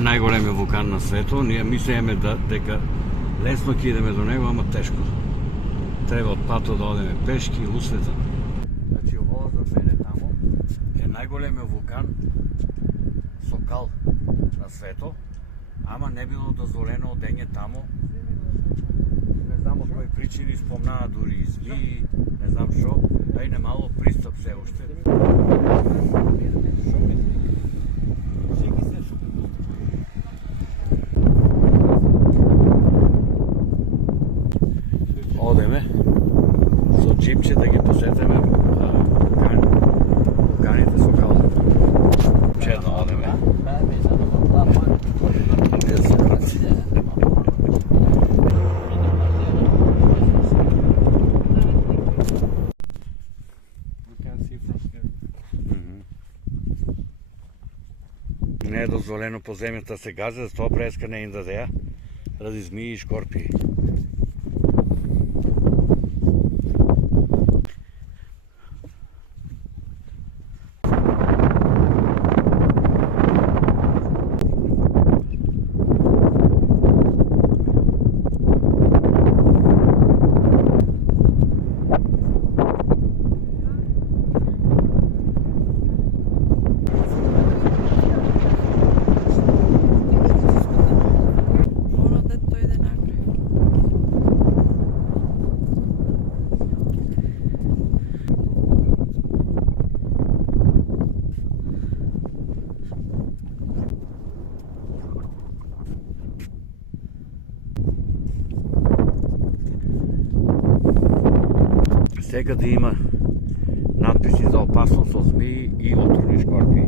најголемиот вулкан на светот. Ние мислиме дека лесно ќе идеме до него, ама тешко. Треба од патот да одиме пешки, усветен. Значи, ово за мене тамо е најголемиот вулкан со кал на светот, ама не било дозволено одење тамо. Не знам од кои причини, спомнаа дури и змии, не знам шо, а и немало пристап се уште. Одеме со джипче да ги посетиме вулканите со кал. Чедно одеме. Не е дозволено по земјата се гази, за тоа преска не им дадеа, ради змии и шкорпии. Секаде има надписи за опасност од змии и отровни шкорпии.